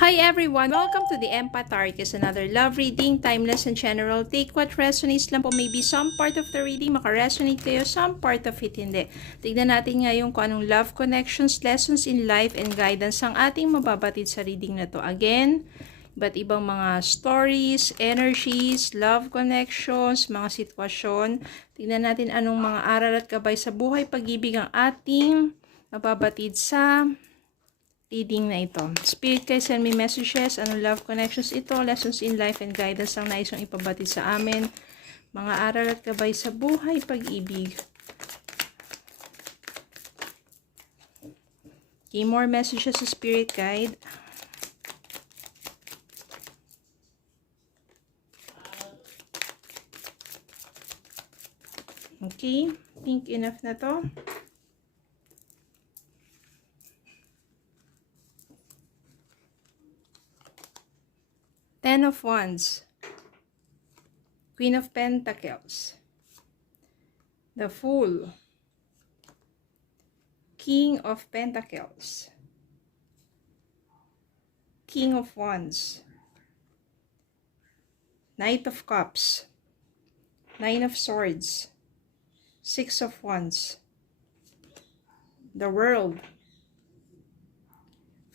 Hi everyone! Welcome to the Empath Tarot. Another love reading, timeless and general. Take what resonates lang po. Maybe some part of the reading makaresonate kayo, some part of it hindi. Tignan natin ngayon kung anong love connections, lessons in life, and guidance ang ating mababatid sa reading na to. Again, iba't ibang mga stories, energies, love connections, mga sitwasyon. Tignan natin anong mga aral at gabay sa buhay pag-ibig ang ating mababatid sa reading na ito. Spirit guys, send me messages. Anong love connections ito? Lessons in life and guidance ang nais yung ipabatid sa amin. Mga aral at gabay sa buhay, pag-ibig. Okay, more messages sa spirit guide. Okay, think enough na to. Ten of Wands, Queen of Pentacles, the Fool, King of Pentacles, King of Wands, Knight of Cups, Nine of Swords, Six of Wands, the World,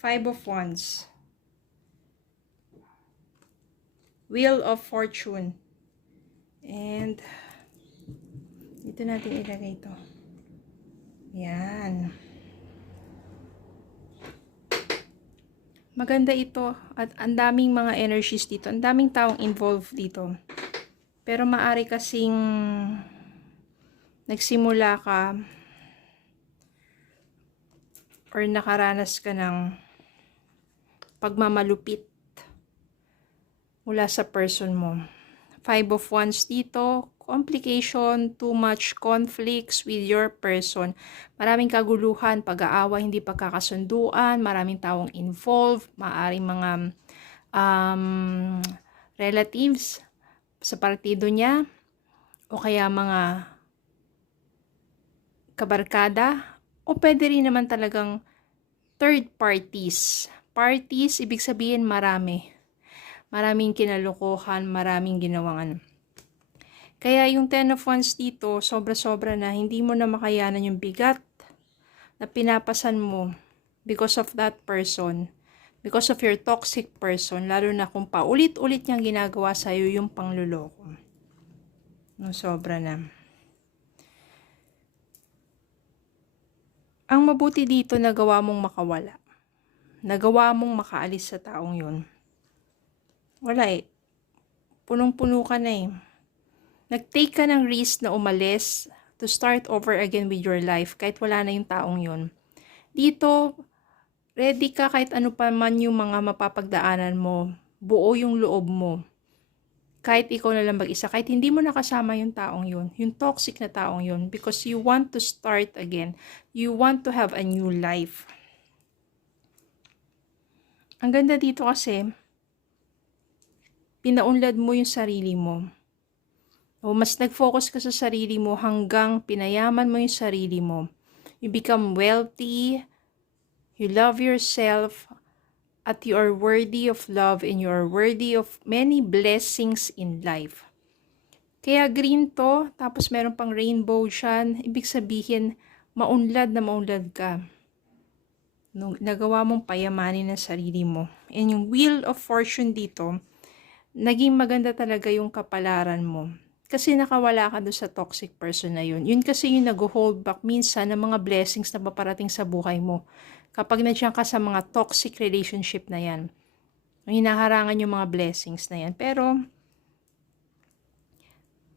Five of Wands, Wheel of Fortune, and dito natin ilagay ito. Yan. Maganda ito at ang daming mga energies dito. Ang daming taong involved dito. Pero maari kasing nagsimula ka or nakaranas ka ng pagmamalupit mula sa person mo. Five of Wands dito, complication, too much conflicts with your person. Maraming kaguluhan, pag-aaway, hindi pagkakasunduan, maraming taong involved, maaring mga relatives sa partido niya, o kaya mga kabarkada, o pwede rin naman talagang third parties. Parties, ibig sabihin marami. Maraming kinalokohan, maraming ginawang ano. Kaya yung Ten of Wands dito, sobra-sobra na, hindi mo na makayanan yung bigat na pinapasan mo because of that person, because of your toxic person, lalo na kung paulit-ulit niyang ginagawa sa'yo yung pangluloko. No, sobra na. Ang mabuti dito, nagawa mong makawala. Nagawa mong makaalis sa taong yun. Wala eh. Punong-puno ka na eh. Nag-take ka ng risk na umalis to start over again with your life kahit wala na yung taong yun. Dito, ready ka kahit ano pa man yung mga mapapagdaanan mo. Buo yung loob mo. Kahit ikaw na lang mag-isa, kahit hindi mo nakasama yung taong yun, yung toxic na taong yun, because you want to start again. You want to have a new life. Ang ganda dito kasi, pinaunlad mo yung sarili mo. O mas nag-focus ka sa sarili mo hanggang pinayaman mo yung sarili mo. You become wealthy, you love yourself, at you are worthy of love and you are worthy of many blessings in life. Kaya green to, tapos meron pang rainbow dyan, ibig sabihin, maunlad na maunlad ka. Nagawa mong payamanin ang sarili mo. And yung Wheel of Fortune dito, naging maganda talaga yung kapalaran mo. Kasi nakawala ka doon sa toxic person na yun. Yun kasi yung nag-hold back minsan ng mga blessings na paparating sa buhay mo. Kapag nandiyan ka sa mga toxic relationship na yan. Hinaharangan yung mga blessings na yan. Pero,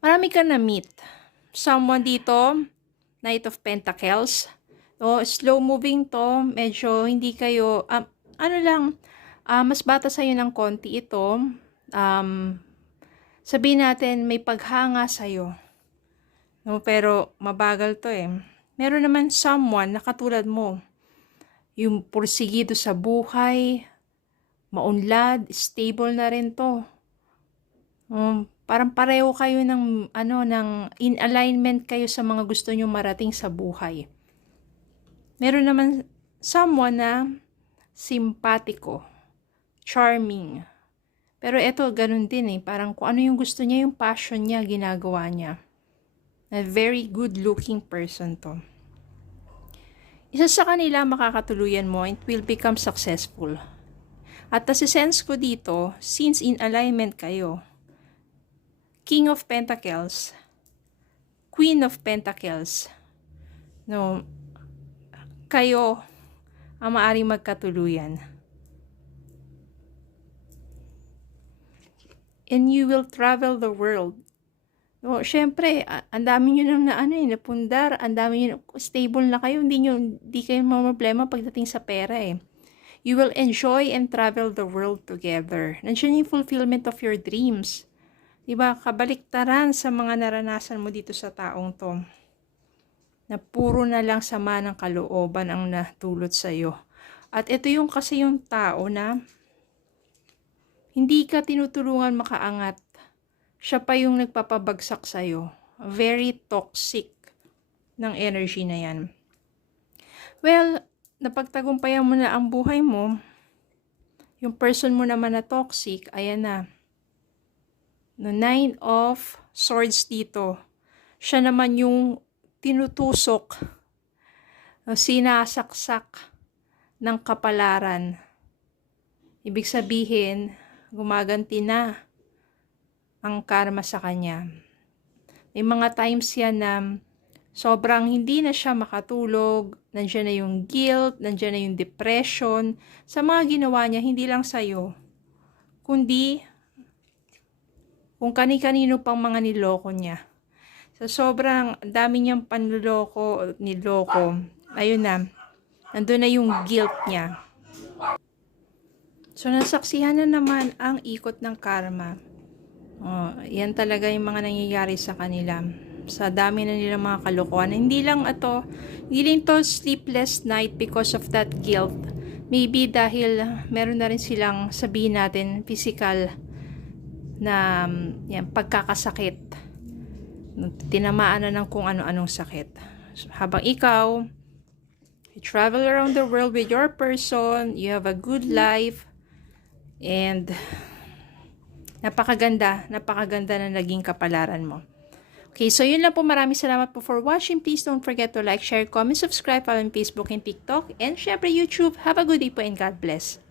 marami ka na-meet. Someone dito, Knight of Pentacles. O, slow moving to. Medyo hindi kayo, mas bata sa'yo ng konti ito. Sabihin natin may paghanga sa'yo. No, pero mabagal to eh. Meron naman someone na katulad mo. Yung pursigido sa buhay, maunlad, stable na rin to. Parang pareho kayo ng in alignment kayo sa mga gusto nyo marating sa buhay. Meron naman someone na simpatiko, charming. Pero eto, ganun din parang kung ano yung gusto niya, yung passion niya, ginagawa niya. A very good-looking person to. Isa sa kanila makakatuluyan mo and will become successful. At nasi-sense ko dito, since in alignment kayo, King of Pentacles, Queen of Pentacles, no, kayo ang maaaring magkatuluyan. And you will travel the world. No, syempre, ang dami nyo nang napundar, ang dami nyo, stable na kayo, hindi kayo problema pagdating sa pera You will enjoy and travel the world together. Nandiyan yung fulfillment of your dreams. Diba? Kabaliktaran sa mga naranasan mo dito sa taong to. Na puro na lang sama ng kalooban ang natulot sa'yo. At ito yung kasi yung tao na hindi ka tinutulungan makaangat. Siya pa yung nagpapabagsak sa'yo. Very toxic ng energy na yan. Well, napagtagumpayan mo na ang buhay mo, yung person mo naman na toxic, ayan na. No, 9 of Swords dito. Siya naman yung tinutusok, sinasaksak ng kapalaran. Ibig sabihin, gumaganti na ang karma sa kanya. May mga times yan na sobrang hindi na siya makatulog, nandiyan na yung guilt, nandiyan na yung depression, sa mga ginawa niya, hindi lang sa'yo, kundi kung kani-kanino pang mga niloko niya. So, sobrang dami niyang panloloko, niloko, ayun na, nandun na yung guilt niya. So, nasaksihan na naman ang ikot ng karma. Oh, yan talaga yung mga nangyayari sa kanila. Sa dami na nilang mga kalokohan. Hindi lang to sleepless night because of that guilt. Maybe dahil meron na rin silang, sabihin natin, physical na yan, pagkakasakit. Tinamaan na ng kung ano-anong sakit. So, habang ikaw, you travel around the world with your person, you have a good life, and napakaganda na naging kapalaran mo. Okay, so yun lang po. Maraming salamat po for watching. Please don't forget to like, share, comment, subscribe, follow on Facebook and TikTok, and syempre YouTube. Have a good day po and God bless.